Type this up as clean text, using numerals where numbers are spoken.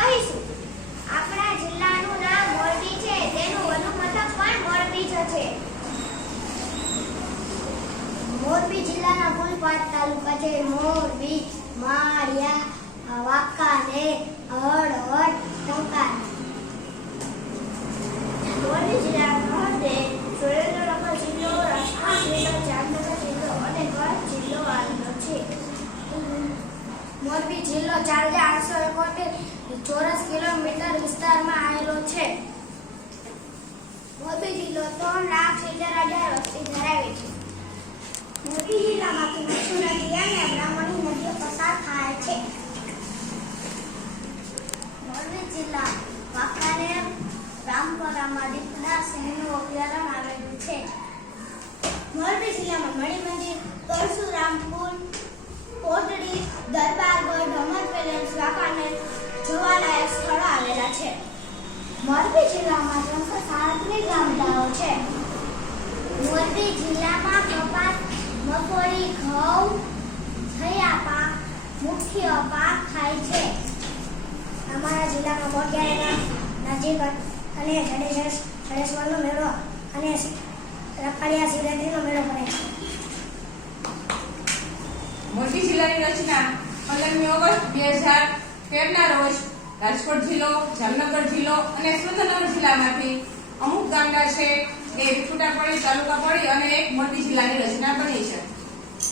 કહીશું. આપણા જિલ્લાનું નામ મોરબી છે. તેનું વન મથક પણ મોરબી જ છે. મોરબી જિલ્લાના કુલ 5 તાલુકા છે. મોરબી, માળિયા, વાંકાનેર, હળવદ, ટંકાર. મોરબી જિલ્લાનો હદે સુરેન્દ્રનગર જિલ્લો, રાજકોટ જિલ્લો, જામનગર જિલ્લો અને કચ્છ જિલ્લો આવેલો છે. મોરબી જિલ્લો 4871 ચોરસ કિલોમીટર વિસ્તારમાં આવેલો છે. મોરબી જિલ્લો 3,70,000 વસ્તી ધરાવે છે. મોરબી જિલ્લામાંથી મચ્છુ નદી અને બ્રાહ્મણી નદીઓ પસાર થાય છે. મોરબી જિલ્લા વાંકાનેર, રામપરામાં દીપડા સિંહનું અભયારણ્ય આવેલું છે. મોરબી જિલ્લામાં મણિ મંદિર, પરશુરામપુર, કોટડી, દરબારગઢ, અમર પેલેસ, વાંકાનેર જોવાલાયક સ્થળો આવેલા છે. મોરબી જિલ્લામાં 337 ગામડાઓ છે. મોરબી જિલ્લામાં કપાસ, મગફળી, ઘઉં, છૈયા પાક મુખ્ય પાક થાય છે. અમારા જિલ્લામાં મોઢિયાના નજીક અને જડેશ્વરનો મેળો અને રખડિયા શિવરાત્રીનો મેળો ભરાય છે. મોરબી જિલ્લાની રચના 15મી ઓગસ્ટ 2013ના રોજ રાજકોટ જિલ્લો, જામનગર જિલ્લો અને સુરેન્દ્રનગર જિલ્લામાંથી અમુક ગામડા છે એ છૂટા પડી, તાલુકા પડી અને એક મોરબી જિલ્લાની રચના બની છે.